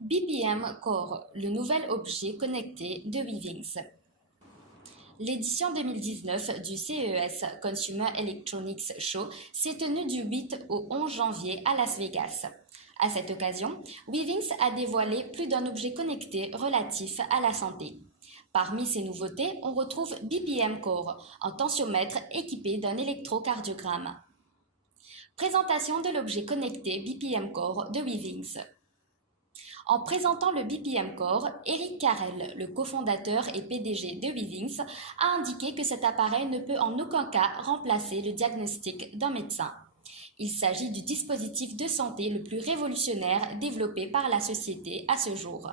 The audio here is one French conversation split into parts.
BPM Core, le nouvel objet connecté de Weavings. L'édition 2019 du CES Consumer Electronics Show s'est tenue du 8 au 11 janvier à Las Vegas. À cette occasion, Weavings a dévoilé plus d'un objet connecté relatif à la santé. Parmi ces nouveautés, on retrouve BPM Core, un tensiomètre équipé d'un électrocardiogramme. Présentation de l'objet connecté BPM Core de Weavings. En présentant le BPM Core, Eric Carrel, le cofondateur et PDG de Weavings, a indiqué que cet appareil ne peut en aucun cas remplacer le diagnostic d'un médecin. Il s'agit du dispositif de santé le plus révolutionnaire développé par la société à ce jour.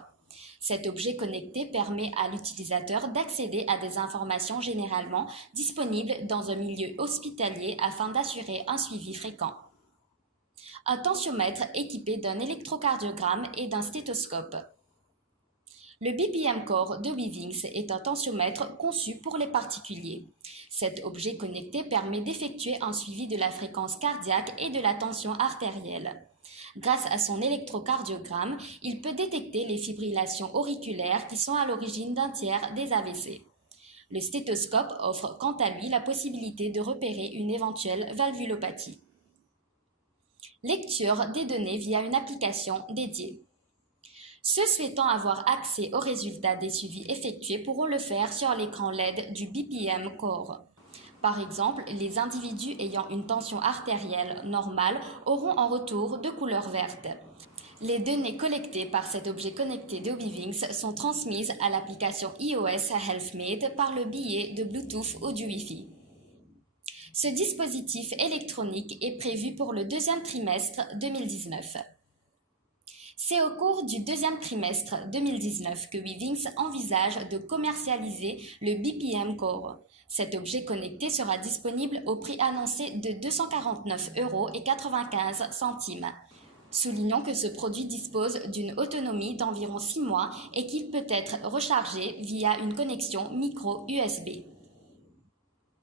Cet objet connecté permet à l'utilisateur d'accéder à des informations généralement disponibles dans un milieu hospitalier afin d'assurer un suivi fréquent. Un tensiomètre équipé d'un électrocardiogramme et d'un stéthoscope. Le BPM Core de Weavings est un tensiomètre conçu pour les particuliers. Cet objet connecté permet d'effectuer un suivi de la fréquence cardiaque et de la tension artérielle. Grâce à son électrocardiogramme, il peut détecter les fibrillations auriculaires qui sont à l'origine d'un tiers des AVC. Le stéthoscope offre quant à lui la possibilité de repérer une éventuelle valvulopathie. Lecture des données via une application dédiée. Ceux souhaitant avoir accès aux résultats des suivis effectués pourront le faire sur l'écran LED du BPM Core. Par exemple, les individus ayant une tension artérielle normale auront en retour de couleur verte. Les données collectées par cet objet connecté de Weavings sont transmises à l'application iOS HealthMate par le biais de Bluetooth ou du Wi-Fi. Ce dispositif électronique est prévu pour le deuxième trimestre 2019. C'est au cours du deuxième trimestre 2019 que Weavings envisage de commercialiser le BPM Core. Cet objet connecté sera disponible au prix annoncé de 249,95 €. Soulignons que ce produit dispose d'une autonomie d'environ 6 mois et qu'il peut être rechargé via une connexion micro USB.